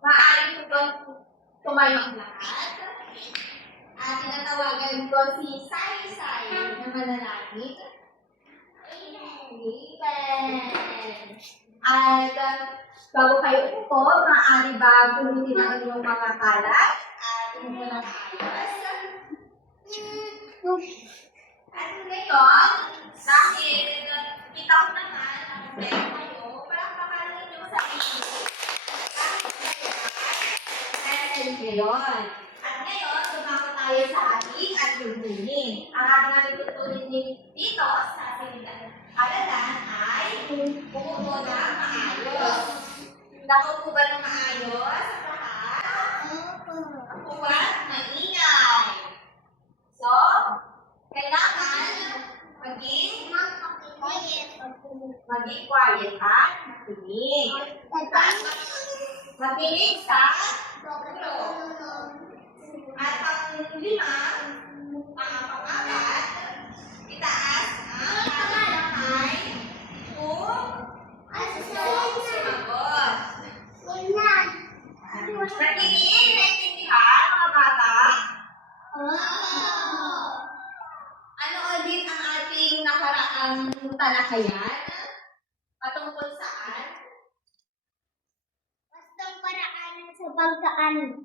Maaari po bang tumayo ang lahat? At tinatawagan ko si Sai na manalangin. Amen. At bago kayo upo, maaari ba pulutin ang inyong mga kalat? At umupo na maayos. At ngayon, dahil kita ko naman ang problema kayo, palakpakan ninyo sa inyo. Ngayon. At ngayon, sumako tayo sa ating at yugulin. Ang ating natutunin dito sa ating halalan ay umupo na maayos. Nakaupo ba na maayos sa lahat? Upo ba? Maingay. So, kailangan maging quiet at makinig. Makinig sa at pang-lima, pang-apat, itaas ang kamay kung sumagot. Makinig, naintindihan mga bata? Ano ulit ang ating nakaraang talakayan? Patungkol saan? Bastang paraan sa pagkaan.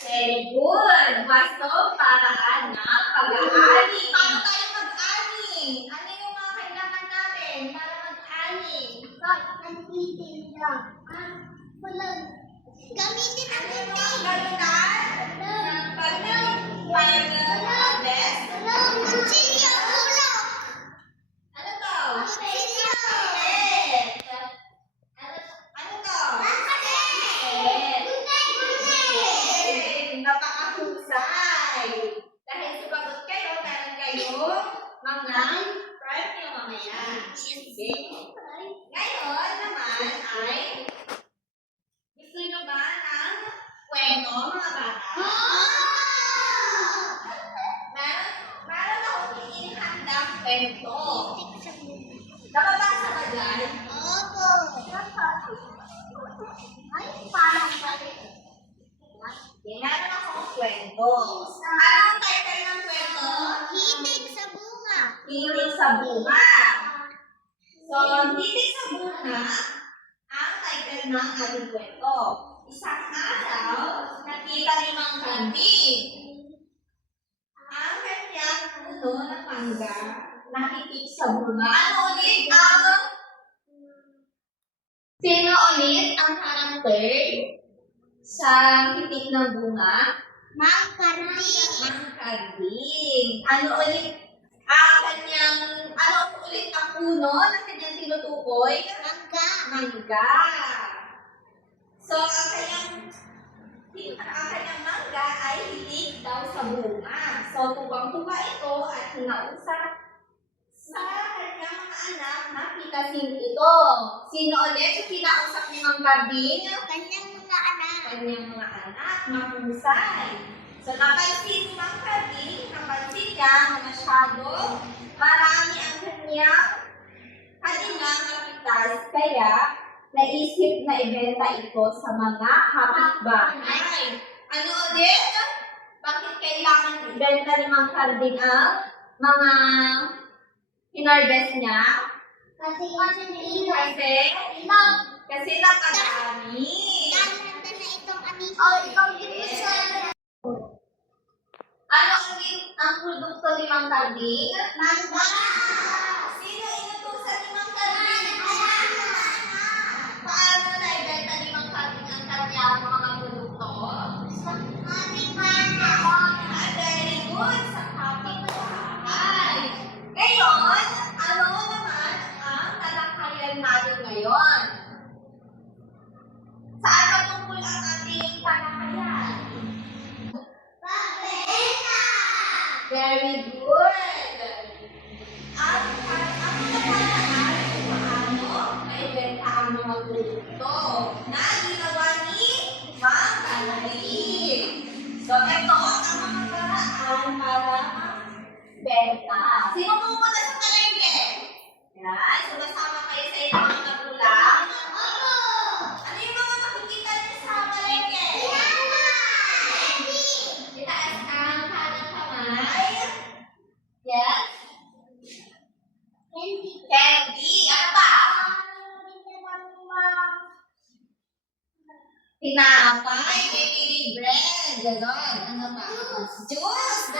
Very good! Bastong paraan ng pag-aani. Paano tayo mag-ani? Ano yung mga kailangan natin para mag-ani? Gamitin lang. Walang. Gamitin ang Ano yung mga galunan ng pag-less? Walang. Kutsilyo. Ulo. Ano to? Kutsilyo. Yes. Ano to? Yes. Napakahusay. Dahil sumagot kayo, meron kayong mga premyo mamaya. Okay? Ngayon naman ay gusto nyo ba ng kwento, mga bata? Meron akong inihandang kwento. Napabasa ka dyan? Opo. Ay, parang balik. Meron akong kwento. Anong title ng kwento? Hilig sa bunga. Hilig sa bunga. So, hilig sa bunga ang title ng ating kwento. Isang araw, nakita ni Mang Kambing ang kanyang puno ng mangga nakitig sa bunga. Ano ulit ang sino ulit ang karakter sa hitik ng bunga? Mang Kambing. Mang Kambing. Ano ulit ang puno na kanyang tinutukoy? Mangga. Mangga. So, ang kanyang mangga ay hilig daw sa bunga. So, tubang-tuba ito at hinausap sa kanyang mga anak na pitasin ito. Sino ulit yung kinausap ni Mang Kambing? Kanyang mga anak. Kanyang mga anak, mahusay. So, napansin ni Mang Kambing, napansin niya na masyado marami ang kanyang kapitas, kaya naisip na ibenta ito sa mga kapitbahay. Ano ulit? Bakit kailangan ibenta ni Mang Kambing ang mga hinarvest niya? Kasi napakadami. ganda na itong anis. Ano ulit ang produkto ni Mang Kambing? Mangga. Sino inutusan ni Mang Kambing? Paano naibenta ni Mang Kambing ang kanyang mga produkto? Very good sa kapitbahay. Ngayon, ano naman ang talakayan natin ngayon? Saan patungkol ang ating talakayan? Very good. Ang talakayan ay paano naibenta ang mga produkto na ginawa ni Mang Kambing. So, ito ang mga paraan para benta. Sino pupunta sa palengke? Yan, sumasama kayo sa ilang mga magulang. Ano yung mga Tinapay, baby bread, gano'n. Ano pa? Juice,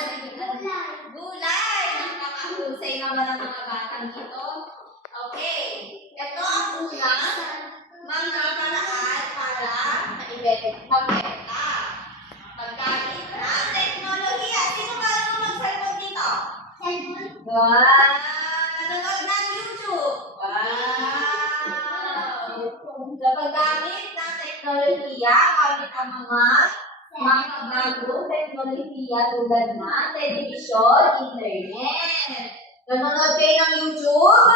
gulay. Napakahusay naman ang mga batang ito. Okay. Ito ang unang mga paraan para magbenta. Paggamit ng teknolohiya. Sino ba ang mag-cellphone dito? Wow! Nanonood ng YouTube. Wow! Sa paggamit ng teknolohiya, gamit ang mga bagong teknolohiya tulad ng television, internet. Nanonood kayo ng YouTube?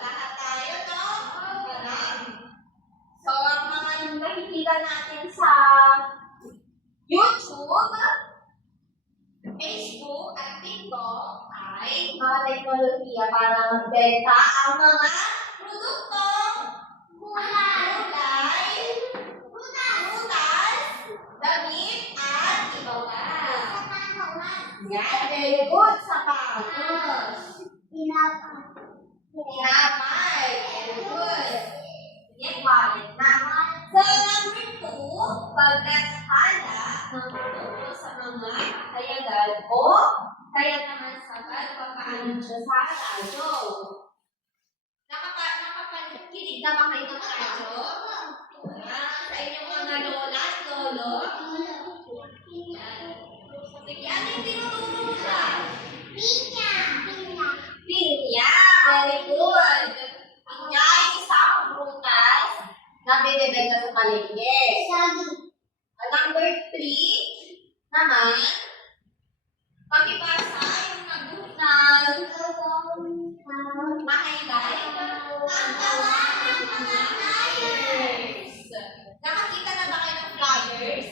Lahat tayo, no? So, ang mga nakikita natin sa YouTube, Facebook, at TikTok ay mga teknolohiya para magbenta ang mga produktong gulay, prutas, damit, at iba pa. Yan, very good. Sapatos. Tinapay. Very good. Yan, wallet na. So, number 2, pagkakala ng produkto sa mga kayagan o kaya naman sa pagpapaalam siya sa radyo. Nakapakinig na ba kayo ng radyo? Sa inyong mga lola at lolo? Sige, ano yung tinuturo siya? Pinya. Very good. Pinya ay isang prutas na binibenta sa palengke. Number 3 naman, pakibasa yung naguhit ng ma-highlight ang gawa ng mga flyers. Nakakita na ba kayo ng flyers?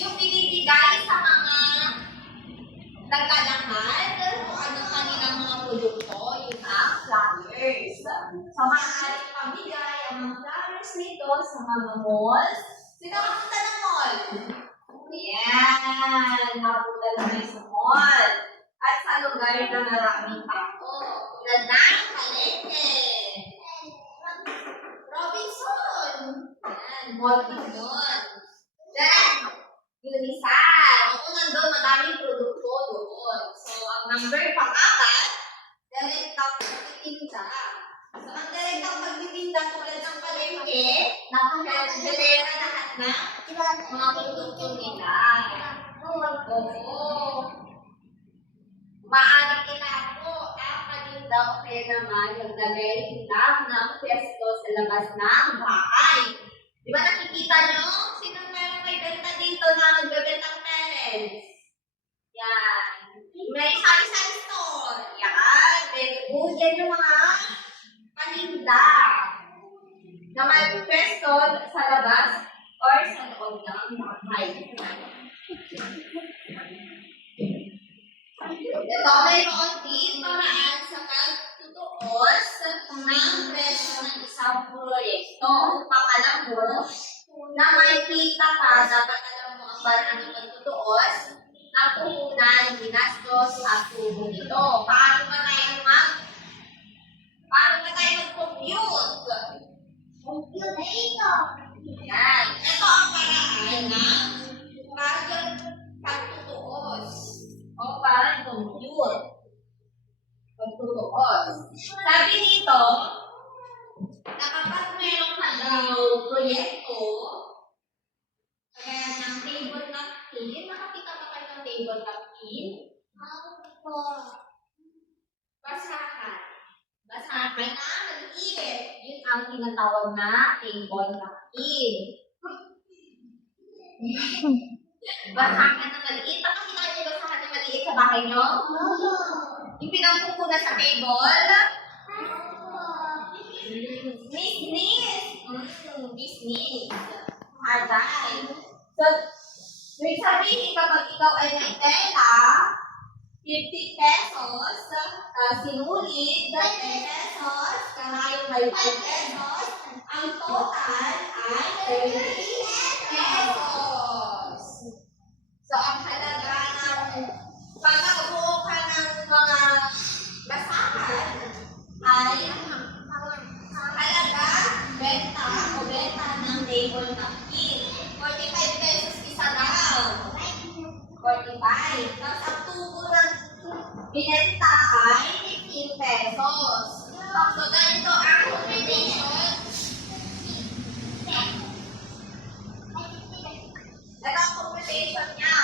Yung binibigay sa mga naglalakad kung ano kanilang mga produkto, yun ang flyers. So, maaaring pamigay ang mga flyers nito sa mga malls. Sino nakapunta ng mall? Yan! Nakapunta na kayo sa mall. At sa lugar na maraming tao. Tulad ng palengke. Robinson. Yan, mall din doon. Then, Unisan. Oo, nandun, madaming produkto doon. So, ang number pang-apat, direktang pagtitinda. So, ang direktang pagtitinda tulad ng palengke, nakakadalera lahat na mga produkto nila. Oo. Maaari nila po ang paninda o kaya naman yung lagay lang ng pwesto sa labas ng bahay. Di ba nakikita nyo? Sino meron may benta dito na nagbebenta ng parents? Yan. May sari-sari store. Yan. Very good. Yan yung mga paninda na may pwesto sa labas or sa loob ng bahay. Ito, mayroon din paraan sa pagtutuos ng presyo ng isang proyekto. Upang alam mo na may kita ka, dapat alam mo ang paraan ng pagtutuos ng puhunan, ginastos at tubo nito. Paano ba tayo mag-compute? Yan. Ito ang paraan ng pagtutuos o pag-compute. Pagtutuos. Sabi nito, na kapag meron ka daw proyekto, kaya ng table napkin, nakakita ba kayo ng table napkin? Basahan. Basahan na maliit. Yun ang tinatawag na table napkin. Basahan na maliit. Nakakita kayo basahan na maliit sa bahay nyo? Yung pinampupunan sa table? Business. Business. Alright. So, ibig sabihin kapag ikaw ay may tela, 50 pesos, sinulit, 30 pesos, karayong may 5 pesos, ang total ay 30 pesos. So, ang halaga ng pagkabuo ka ng mga basahan ay table napkin. 45 pesos isa daw. 45. Tapos ang tubo ng binenta ay 15 pesos. So, ganito ang combination. Ito ang combination niya.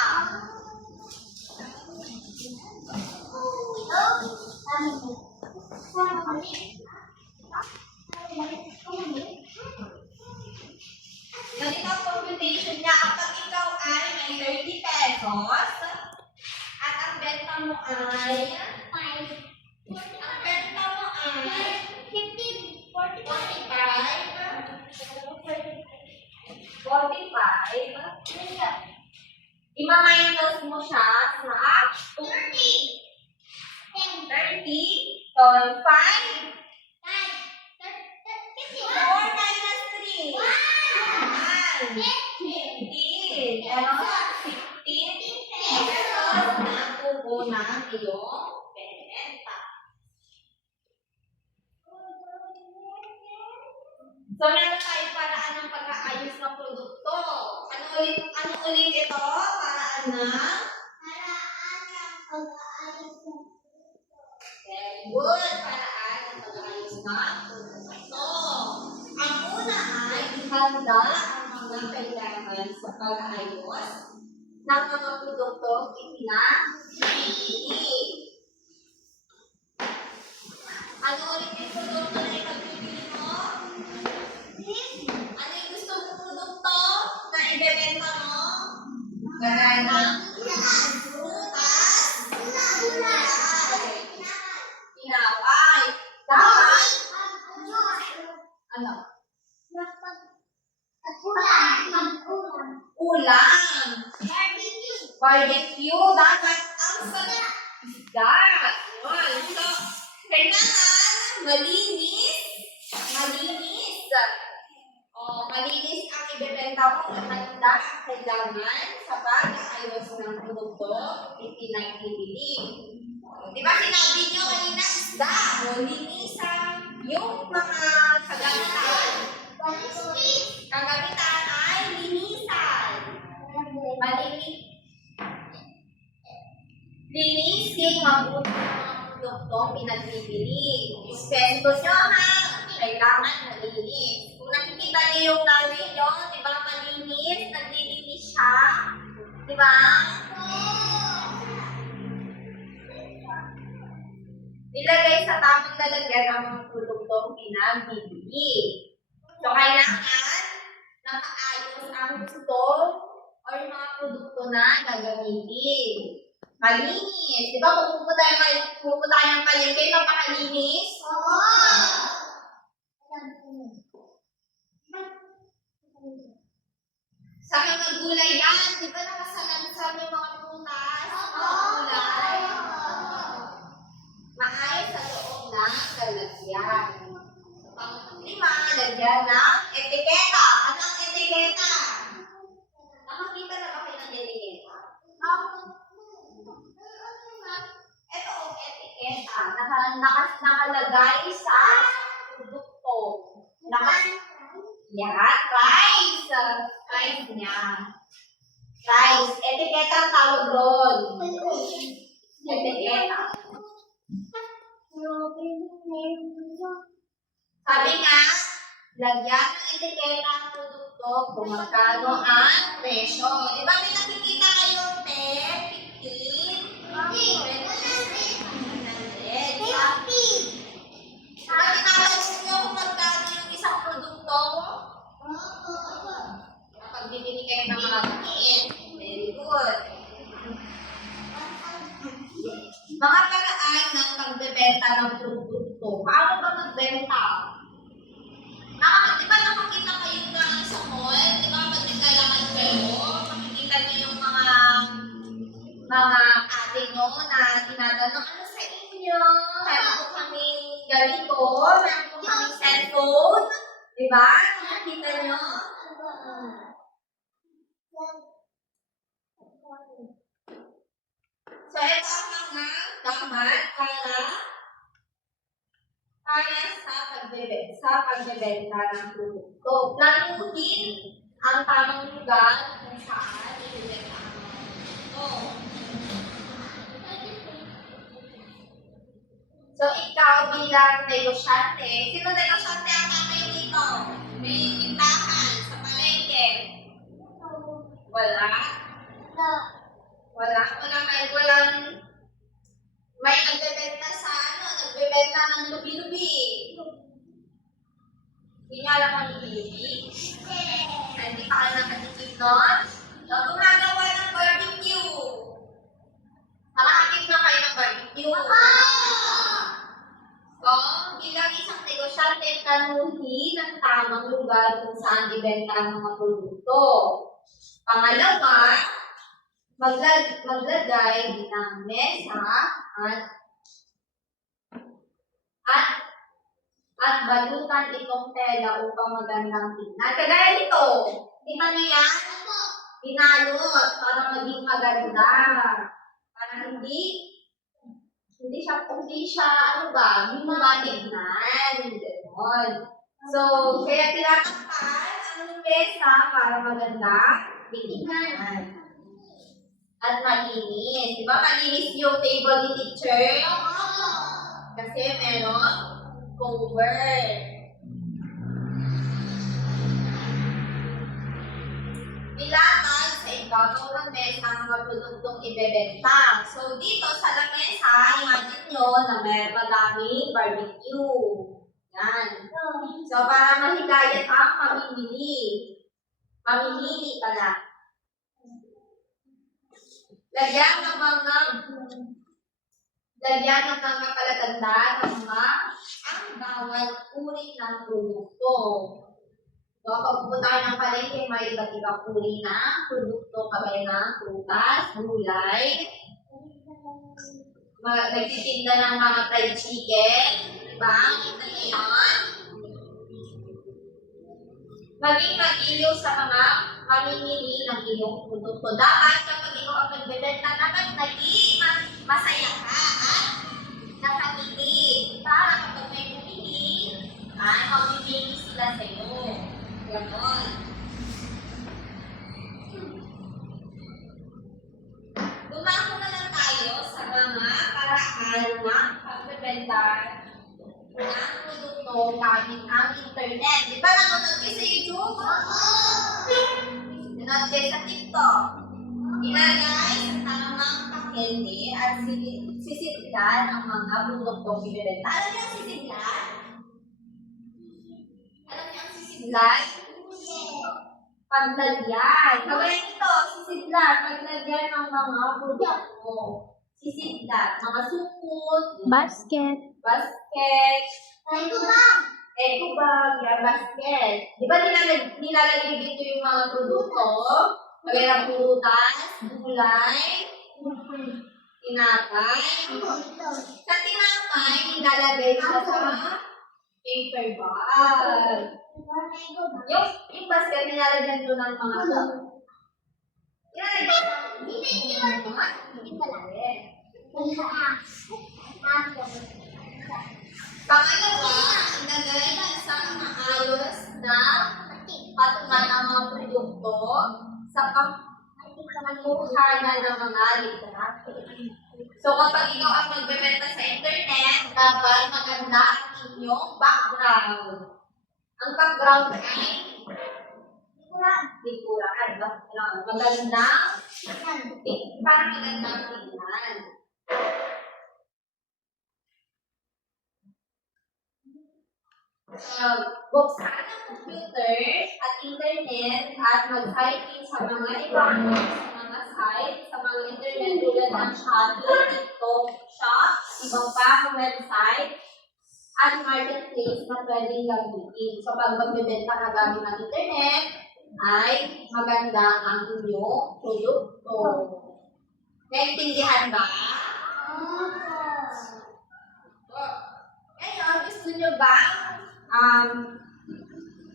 Ganito ang computation niya. Kapag ikaw ay may 30 pesos, at ang benta mo ay 45. Ima-minus mo siya sa 30. So, 5. 4 minus 3. 1. 15. Ano? 15 pesos na tubo ng iyong benta. So, meron tayo paraan ng pag-aayos ng produkto. Ano ulit ito? Paraan ng very good. Paraan ng pag-aayos ng produkto. Ang una ay ihanda ang mga kailangan sa pag-aayos ng mga produkto ipinabibili. Ano ulit yung produkto na ipag-bibili mo? Ano yung gusto mong produkto na ibebenta mo? Gaya ng prutas, tinapay. Dapat, ano? Ulam. Barbecue. Dapat ang sarap. Isda. So, kailangan malinis. Malinis ang ibebenta mo at handa ang kailangan sa pag-aayos ng produkto ipinagbibili. Di ba sinabi nyo kanina isda? Linisan yung mga kagamitan. Kagamitan ay linisan. Linisin mabuti ang mga produktong pinagbibili. Ispento nyo ha. Kailangan malinis. Kung nakikita niyo yung nanay nyo, di ba malinis? Naglilinis siya. Di ba? Ilagay sa tamang lalagyan ang mga produktong pinagbibili. So, kailangan nakaayos ang gusto o yung mga produkto na gagamitin. Malinis. Di ba kung pupunta tayo ng palengke, napakalinis? Sa mga gulay yan, di ba nakasalansan yung mga prutas? Mga gulay. Maayos sa loob ng lalagyan. Pang-lima, lagyan ng etiketa. Ano ang etiketa? Nakakita na ba kayo ng etiketa? Ito ang etiketa. Nakalagay sa produkto. Yan, rice. Rice niya. Rice. Etiketa ang tawag doon. Etiketa. Sabi nga, lagyan ng etiketa ang produkto kung magkano ang presyo. Di ba may nakikita kayong 10, 15, 20, 100. Tinatanong nyo kung magkano yung isang produkto? Kapag bibili kayo ng mga kain, very good. Mga paraan ng pagbebenta ng produkto. Paano ba magbenta? Di ba nakakita kayo na sa mall? Di ba pag naglalakad kayo, makikita niyo yung mga ate nyo na tinatanong, ano sa inyo? Meron po kami ganito, meron po kami cellphone. Di ba? Nakikita nyo? So, ito ang mga dapat para para sa pagbebenta ng produkto. Planuhin ang tamang lugar kung saan ibebenta ang mga produkto. So, ikaw bilang negosyante, sino negosyante ang tatay dito? May tindahan sa palengke. Wala? Walang may nagbebenta sa nagbebenta ng lubi-lubi. Hindi niya alam ang lubi-lubi? Hindi pa kayo nakatikim nun? So, gumagawa ng barbecue. Nakatikim na kayo ng barbecue. So, bilang isang negosyante, tanuhin ang tamang lugar kung saan ibenta ang mga produkto. Pangalawa, maglagay ng mesa at balutan itong tela upang magandang tingnan. Kagaya nito, tingnan niyo yan, binalot para maging maganda. Para hindi siya, hindi mo matignan. Ganon. So, kaya tinatakpan ang mesa para maganda tingnan. At malinis. Di ba malinis yung table ni teacher? Kasi meron cover. Bilatag sa ibabaw ng mesa ang mga produktong ibebenta. So, dito sa lamesa, imagine nyo na may madaming barbecue. Yan. So, para mahikayat ang mamimili pala. Lagyan ng mga palatandaan ng ang bawat uri ng produkto. So, pag pupunta tayo ng palengke, may iba't ibang uri ng produkto kagaya ng prutas, gulay, nagtitinda ng mga fried chicken, diba? Kita niyo yun? Maging mag-iliw sa mga mamimili ng iyong produkto. Dapat kapag ikaw ang nagbebenta, dapat naging masaya ka at nakangiti. Para kapag may bumili, ay magbibili sila sa iyo. Ganon. Dumako na lang tayo sa mga paraan ng pagbebenta ng produkto gamit ang internet. Di ba nanonood kayo sa YouTube? Nanonood kayo sa TikTok. Ilagay sa tamang pakende at sisidlan ang mga produktong ibebenta. Alam niyo ang sisidlan? Alam niyo ang sisidlan? Paglagyan. Kaway nito, sisidlan. Paglagyan ng mga produkto. Sisidlan. Mga supot. Basket. Eco bag. Eco bag, basket. Di ba nilalagay dito yung mga produkto? Kagaya ng prutas, gulay, tinapay. Sa tinapay, nilalagay siya sa paper bag. Yung basket, nilalagyan doon ng mga Pangalawa, ilagay sa maayos na patungan ng mga produkto sa pagkukuhanan ng mga litrato. So, kapag ikaw ang magbebenta sa internet, dapat maganda ang inyong background. Ang background ay likuran. Maganda, para magandang tingnan. Buksan ang computer at internet at mag-typing sa mga ibang sa mga internet tulad ng Shopee, TikTok, Shop, ibang pang website, at marketplace na pwedeng gamitin. So, pag magbebenta ka gamit ng internet, ay maganda ang inyong produkto. Naintindihan ba? Ngayon, gusto nyo ba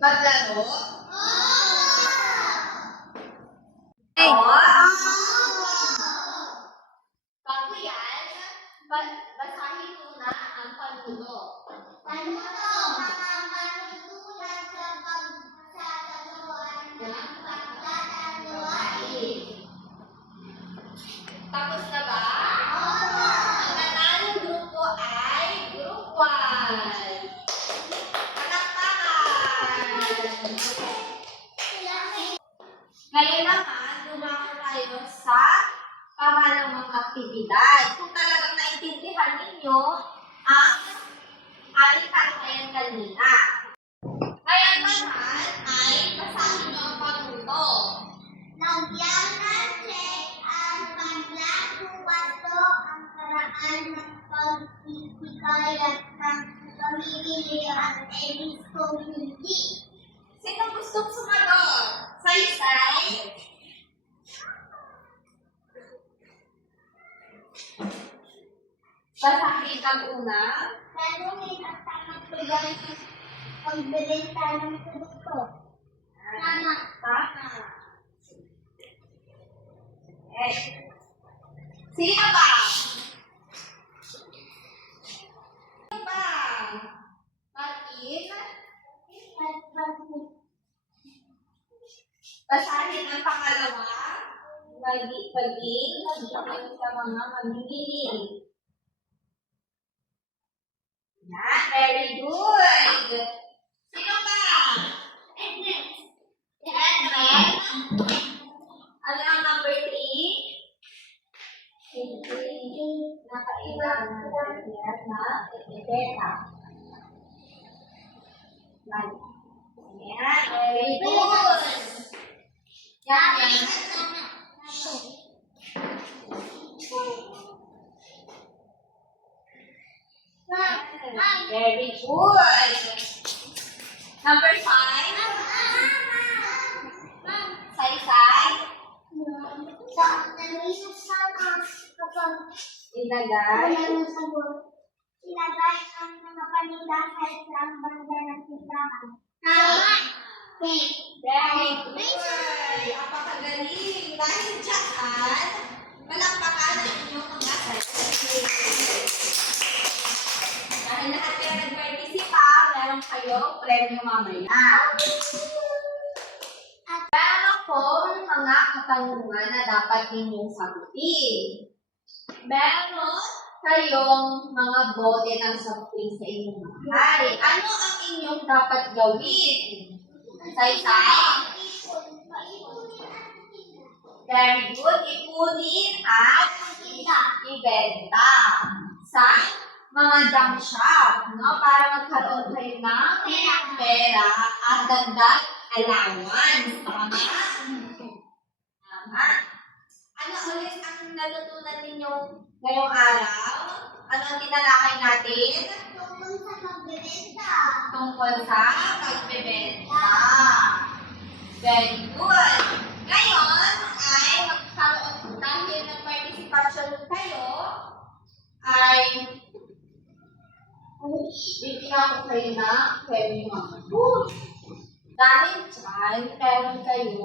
maglaro? Bago yan, basahin muna ang panuno. Panuto, mga panuntunan sa pagsasagawa ng pagtatagawain. Tapos na ba? Oo. Ang nanalong grupo ay Group 1. Palakpakan! Ngayon naman, dumako tayo sa pangalawang aktibidad. Kung talagang naintindihan ninyo ang ating talakayan kanina. Ngayon naman ay basahin nyo ang panuto. Lagyan ng check ang paglago-bato ang paraan ng pagkikikalat ng pamimili at Ellis Community. Sino gustong sumagot? Saysay? Basahin ang una. Tanungin at tamang paggamit ng pagbebenta ng produkto. Tama. Tama. Eh. Sino ba? Sino ba? Martin? Basahin ang pangalawa. Paging sa mga mamimili. Yan, very good. Sino ba? Edmund. Ano ang number 3? Nakailang na ipipeta. Yan, very good. Yan, yan. Very good. Number 5. Saysay. Ilagay. Ilagay ang mga paninda sa isang banda ng tindahan. Tama. Okay. Very good. Apakagaling. Dahil dyan, palakpakan ang inyong mga saysay. Dahil lahat kayo nag-participa, meron kayo premyo mamaya. At meron akong mga katanungan na dapat ninyong sagutin. Meron kayong mga bote ng sagutin sa inyong bahay. Ano ang inyong dapat gawin? Saysay? Very good. Ipunin at ibenta sa mga junk shop, no? Para magkaroon kayo ng pera at dagdag allowance. Tama? Tama. Ano ulit ang natutunan ninyo ngayong araw? Ano ang tinalakay natin? Tungkol sa pagbebenta. Tungkol sa pagbebenta. Very good. Ngayon ay magkaroon dahil nag-participation kayo ay bibigyan ko kayo na premyo mamaya. Dahil dyan, meron kayo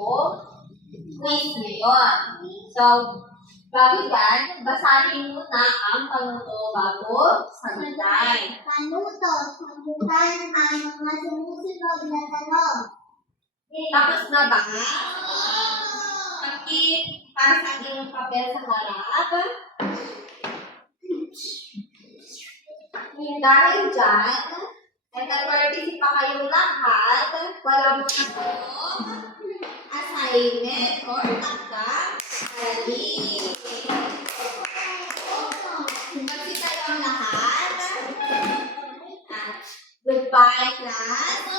quiz ngayon. So, bago yan, basahin muna ang panuto bago sagutan. Panuto, sagutan ang mga sumusunod na tanong. Tapos na ba? Pasang yung papel sa harap. Dahil dyan, nag-participa kayong lahat, wala mo na kayong assignment or pagka-ali. Magsita yung lahat. Goodbye, class.